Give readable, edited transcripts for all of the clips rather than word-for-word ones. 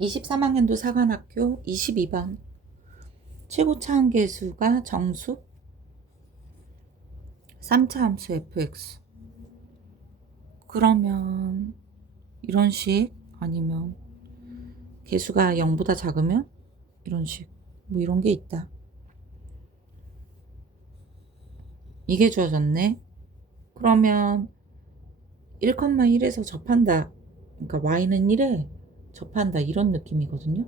23학년도 사관학교 22번 최고차 함계수가 정수 3차 함수 fx. 그러면 이런 식, 아니면 개수가 0보다 작으면 이런 식, 뭐 이런 게 있다. 이게 주어졌네. 그러면 1,1에서 접한다, 그러니까 y는 1에 접한다, 이런 느낌이거든요.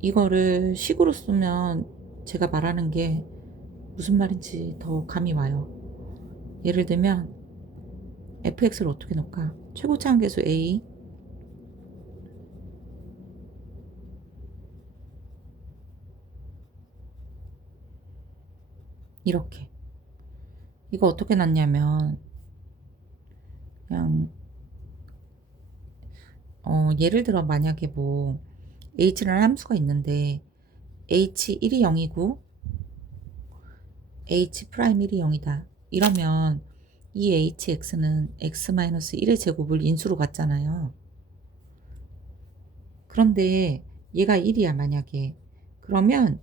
이거를 식으로 쓰면 제가 말하는 게 무슨 말인지 더 감이 와요. 예를 들면 fx를 어떻게 넣을까? 최고차 함계수 a, 이렇게. 이거 어떻게 놨냐면 그냥 예를 들어 만약에 뭐 h라는 함수가 있는데 h1이 0이고 h'1이 0이다. 이러면 이 hx는 x-1의 제곱을 인수로 갖잖아요. 그런데 얘가 1이야 만약에. 그러면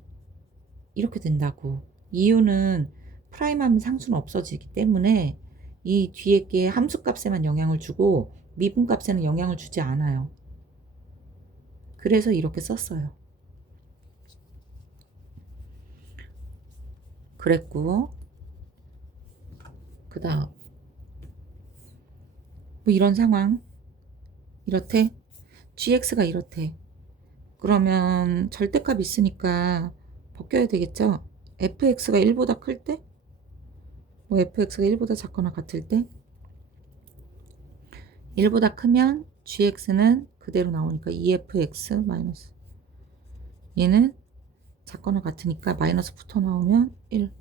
이렇게 된다고. 이유는 프라임하면 상수는 없어지기 때문에 이 뒤에 게 함수값에만 영향을 주고 미분값에는 영향을 주지 않아요. 그래서 이렇게 썼어요. 그랬고, 그 다음 뭐 이런 상황, 이렇대. gx가 이렇대. 그러면 절대값 있으니까 벗겨야 되겠죠. fx가 1보다 클 때, 뭐 fx가 1보다 작거나 같을 때, 1보다 크면 gx는 그대로 나오니까 2fx 마이너스, 얘는 작거나 같으니까 마이너스 붙어 나오면 1.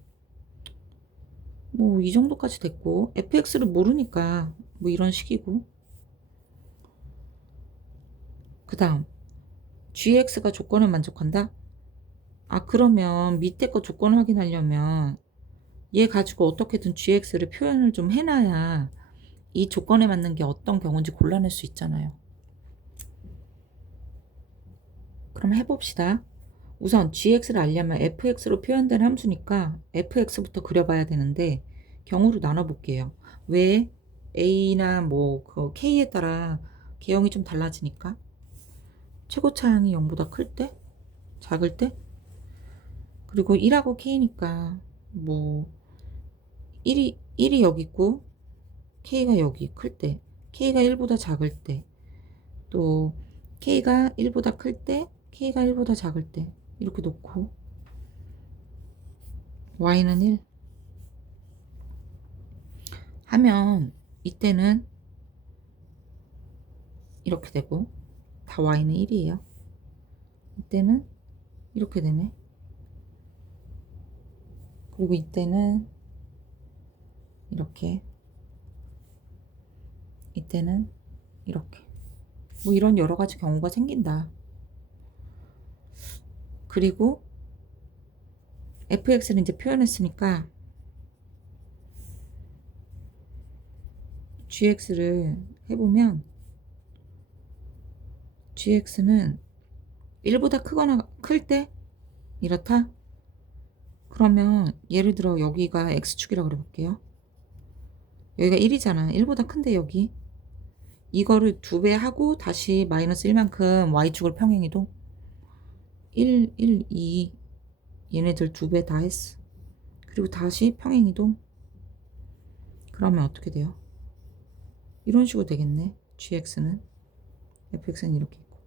뭐 이 정도까지 됐고, fx를 모르니까 뭐 이런 식이고. 그 다음 gx가 조건을 만족한다? 그러면 밑에 거 조건 확인하려면 얘 가지고 어떻게든 gx를 표현을 좀 해놔야 이 조건에 맞는 게 어떤 경우인지 골라낼 수 있잖아요. 그럼 해봅시다. 우선 gx를 알려면 fx로 표현된 함수니까 fx부터 그려봐야 되는데 경우로 나눠볼게요. 왜? a나 뭐 그 k에 따라 개형이 좀 달라지니까. 최고차항이 0보다 클 때? 작을 때? 그리고 1하고 k니까 뭐 1이 여기 있고 k가 여기 클 때, k가 1보다 작을 때, 또 k가 1보다 클 때, k가 1보다 작을 때, 이렇게 놓고 y는 1 하면 이때는 이렇게 되고, 다 y는 1이에요. 이때는 이렇게 되네. 그리고 이때는 이렇게, 이때는 이렇게. 뭐 이런 여러 가지 경우가 생긴다. 그리고 fx를 이제 표현했으니까 gx를 해보면 gx는 1보다 크거나 클 때 이렇다? 그러면 예를 들어 여기가 x축이라고 그래볼게요. 여기가 1이잖아. 1보다 큰데 여기. 이거를 2배 하고 다시 마이너스 1만큼 y축을 평행이동. 1, 1, 2. 얘네들 2배 다 했어. 그리고 다시 평행이동. 그러면 어떻게 돼요? 이런 식으로 되겠네. gx는. fx는 이렇게 있고.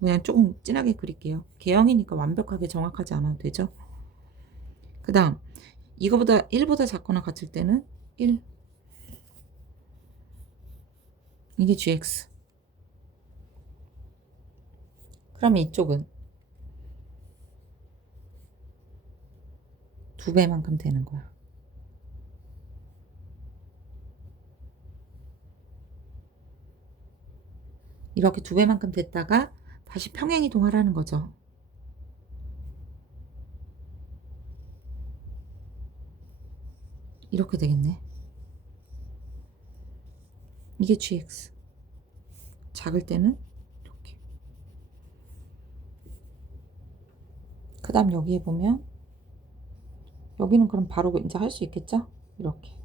그냥 조금 진하게 그릴게요. 개형이니까 완벽하게 정확하지 않아도 되죠? 그 다음 이거보다 1보다 작거나 같을 때는 1. 이게 gx. 그러면 이쪽은 2배만큼 되는 거야. 이렇게 2배만큼 됐다가 다시 평행이동하라는 거죠. 이렇게 되겠네. 이게 gx. 작을 때는 이렇게. 그 다음 여기에 보면 여기는 그럼 바로 이제 할 수 있겠죠? 이렇게.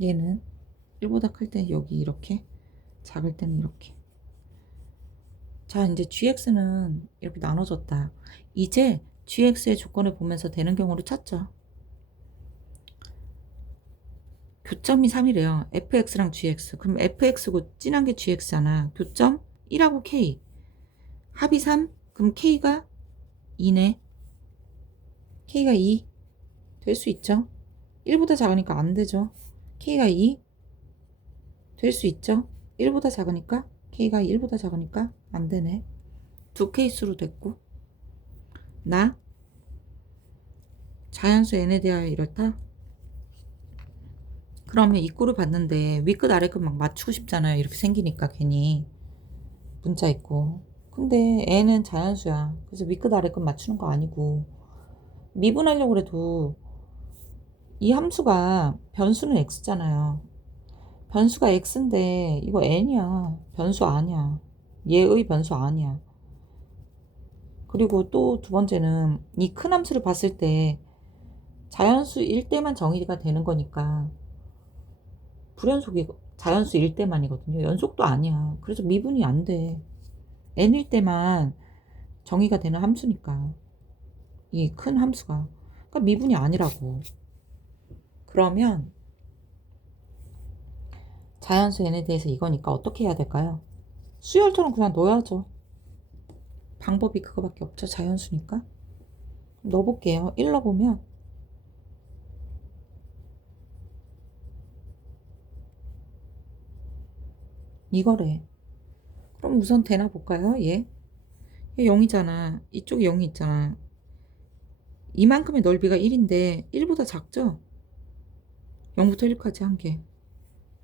얘는 1보다 클 때 여기 이렇게, 작을 때는 이렇게. 자, 이제 gx는 이렇게 나눠졌다. 이제 gx의 조건을 보면서 되는 경우를 찾죠. 교점이 3이래요. fx랑 gx. 그럼 fx고 진한 게 gx잖아. 교점 1하고 k. 합이 3. 그럼 k가 2네. k가 2. 될 수 있죠. 1보다 작으니까 안 되죠. k가 2. 될 수 있죠. 1보다 작으니까 k가 1보다 작으니까 안 되네. 두 케이스로 됐고. 나 자연수 n에 대하여 이렇다. 그러면 이 꼴을 봤는데 위끝 아래끝 막 맞추고 싶잖아요. 이렇게 생기니까 괜히 문자 있고. 근데 n은 자연수야. 그래서 위끝 아래끝 맞추는 거 아니고 미분하려고 해도 이 함수가 변수는 x잖아요. 변수가 x인데 이거 n이야. 변수 아니야. 얘의 변수 아니야. 그리고 또 두 번째는 이 큰 함수를 봤을 때 자연수일 때만 정의가 되는 거니까 불연속이 자연수일 때만이거든요. 연속도 아니야. 그래서 미분이 안 돼. n일 때만 정의가 되는 함수니까. 이 큰 함수가. 그러니까 미분이 아니라고. 그러면 자연수 n에 대해서 이거니까 어떻게 해야 될까요? 수열처럼 그냥 넣어야죠. 방법이 그거밖에 없죠. 자연수니까. 넣어볼게요. 1 넣어보면 이거래. 그럼 우선 되나 볼까요? 얘 0이잖아. 이쪽에 0이 있잖아. 이만큼의 넓이가 1인데 1보다 작죠? 0부터 1까지 한 개.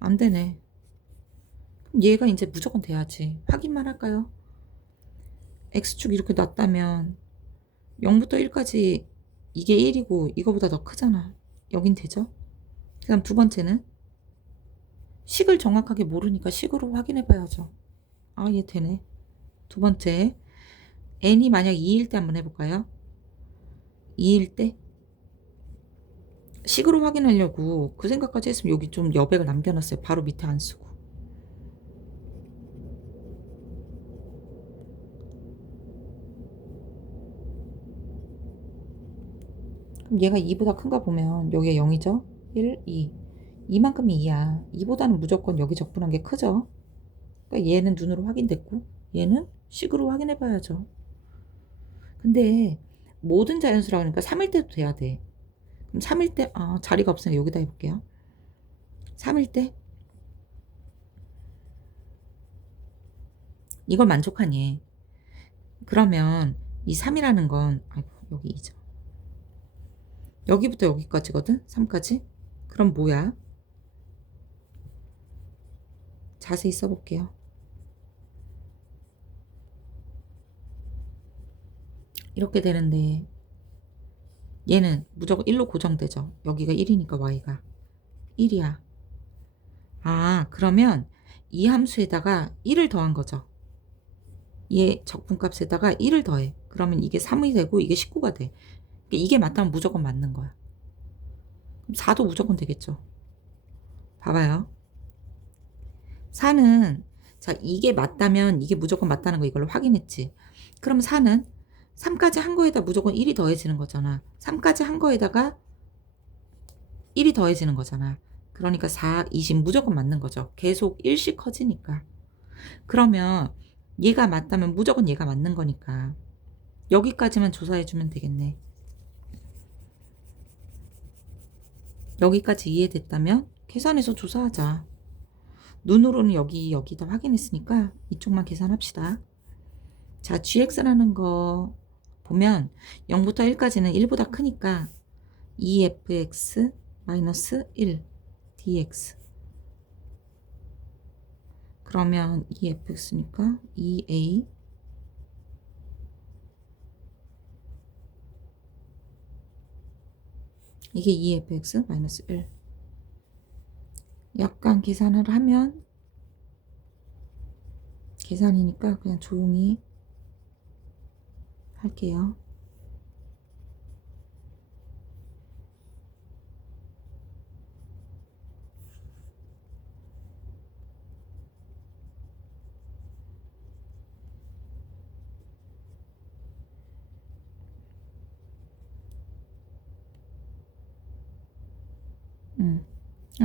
안 되네. 그럼 얘가 이제 무조건 돼야지. 확인만 할까요? x축 이렇게 놨다면 0부터 1까지 이게 1이고 이거보다 더 크잖아. 여긴 되죠? 그 다음 두 번째는 식을 정확하게 모르니까 식으로 확인해 봐야죠. 아, 얘 되네. 두 번째, n이 만약 2일 때 한번 해볼까요? 2일 때 식으로 확인하려고 그 생각까지 했으면 여기 좀 여백을 남겨놨어요. 바로 밑에 안 쓰고. 그럼 얘가 2보다 큰가 보면 여기가 0이죠? 1, 2. 이만큼이 2야. 2보다는 무조건 여기 적분한 게 크죠? 그러니까 얘는 눈으로 확인됐고 얘는 식으로 확인해 봐야죠. 근데 모든 자연수라고 하니까 3일 때도 돼야 돼. 그럼 3일 때 자리가 없으니까 여기다 해볼게요. 3일 때 이걸 만족하니 그러면 이 3이라는 건 아이고 여기 2죠. 여기부터 여기까지거든. 3까지. 그럼 뭐야? 자세히 써볼게요. 이렇게 되는데 얘는 무조건 1로 고정되죠. 여기가 1이니까 y가 1이야. 아, 그러면 이 함수에다가 1을 더한 거죠. 얘 적분값에다가 1을 더해. 그러면 이게 3이 되고 이게 19가 돼. 이게 맞다면 무조건 맞는 거야. 그럼 4도 무조건 되겠죠. 봐봐요. 4는 자, 이게 맞다면 이게 무조건 맞다는 거 이걸로 확인했지. 그럼 4는 3까지 한 거에다 무조건 1이 더해지는 거잖아. 3까지 한 거에다가 1이 더해지는 거잖아. 그러니까 4, 20 무조건 맞는 거죠. 계속 1씩 커지니까. 그러면 얘가 맞다면 무조건 얘가 맞는 거니까 여기까지만 조사해주면 되겠네. 여기까지 이해됐다면 계산해서 조사하자. 눈으로는 여기다 확인했으니까 이쪽만 계산합시다. 자, gx라는 거 보면 0부터 1까지는 1보다 크니까 2fx-1 dx. 그러면 2fx니까 2a 이게 2fx-1. 약간 계산을 하면 계산이니까 그냥 조용히 할게요.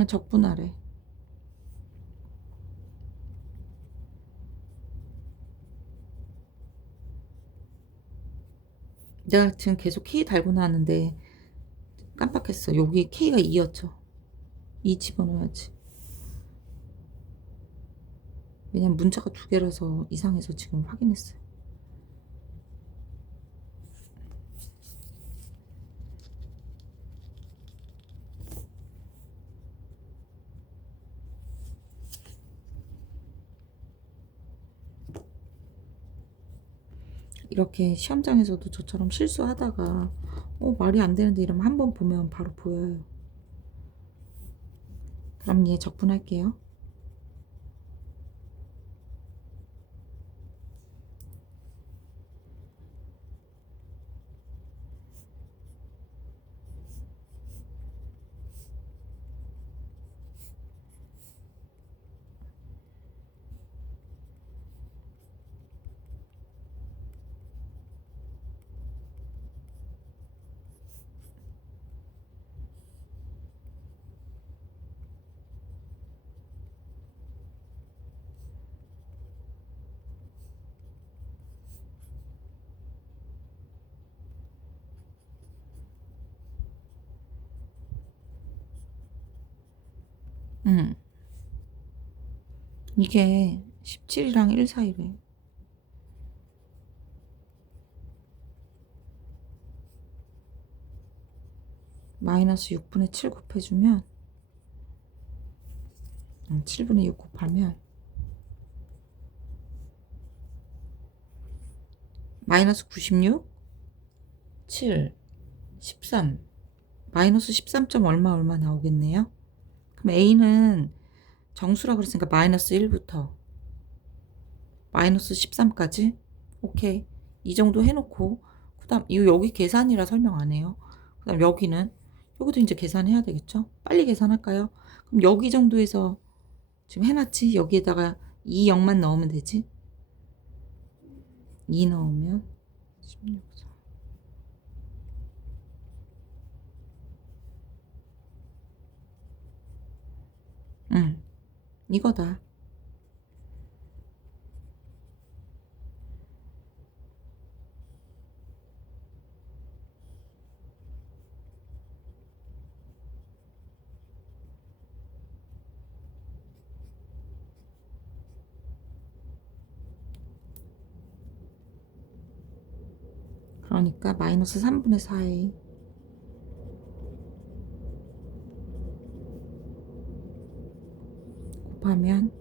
적분하래. 내가 지금 계속 K 달고 나왔는데 깜빡했어. 여기 K가 2였죠. 2 집어넣어야지. 왜냐면 문자가 2개라서 이상해서 지금 확인했어요. 이렇게 시험장에서도 저처럼 실수하다가 말이 안 되는데 이러면 한 번 보면 바로 보여요. 그럼 얘 적분할게요. 이게 17이랑 1 사이래. 마이너스 6분의 7 곱해주면 7분의 6 곱하면 마이너스 96 7 13 마이너스 13점 얼마 나오겠네요. 그럼 A는 정수라 그랬으니까 마이너스 1부터 마이너스 13까지 오케이. 이 정도 해놓고 그 다음 이거 여기 계산이라 설명 안 해요. 그 다음 여기도 이제 계산해야 되겠죠. 빨리 계산할까요? 그럼 여기 정도에서 지금 해놨지. 여기에다가 2 0만 넣으면 되지. 2 넣으면 16 이거다. 그러니까 마이너스 3분의 4에 곱하면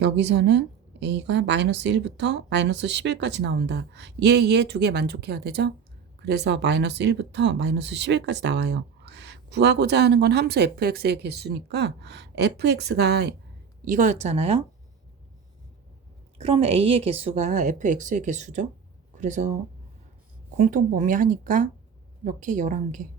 여기서는 A가 마이너스 1부터 마이너스 11까지 나온다. 얘 두 개 만족해야 되죠? 그래서 마이너스 1부터 마이너스 11까지 나와요. 구하고자 하는 건 함수 fx의 개수니까 fx가 이거였잖아요. 그러면 a의 개수가 fx의 개수죠. 그래서 공통 범위 하니까 이렇게 11개.